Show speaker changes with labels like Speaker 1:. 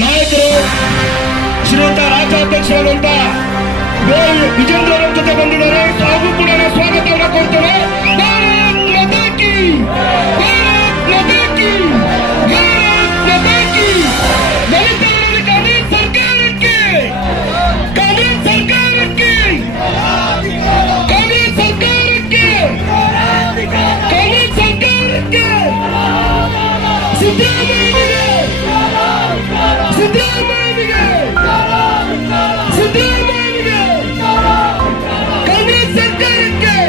Speaker 1: ನಾಯಕರು ಶ್ರೀಯುತ ರಾಜ್ಯಾಧ್ಯಕ್ಷರಾದಂತ ವಿಜೇಂದ್ರ ಅವರ ಜೊತೆ ಬಂದಿದ್ದಾರೆ. ತಾವು ಕೂಡ